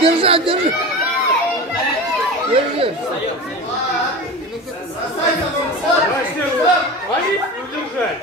Держать, держи. Держи. Ловить и удержать.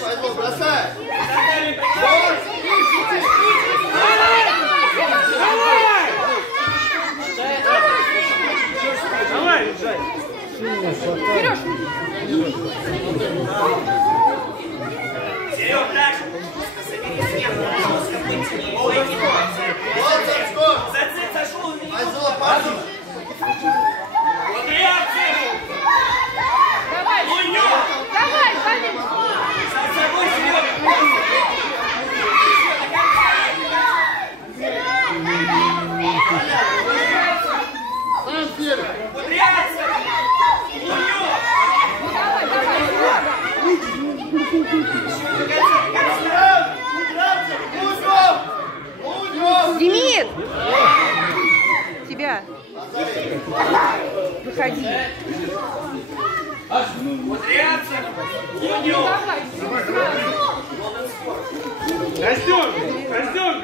Пойду, бросай! Давай, езжай! Сереж! Серег, дальше! Собери сверху, пожалуйста, вытяни. Зацеп зашел, не вот реакция! Давай! Давай, Вадим! За собой, Серега! Сам вперед! Вот реакция! Демид! Тебя! Выходи! Вот реакция! Уйдем! Раздергай!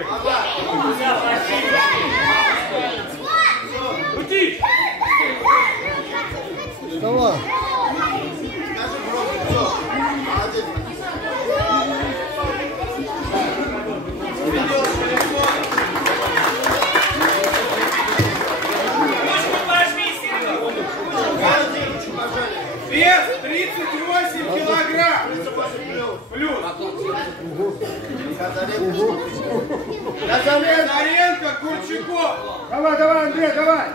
Крути! Давай. Скажи громко, все. Молодец. Ручку пожми, Серега! Вес 38 килограмм! Плюс! Назаренко, Курчаков! Давай, Андрей, давай.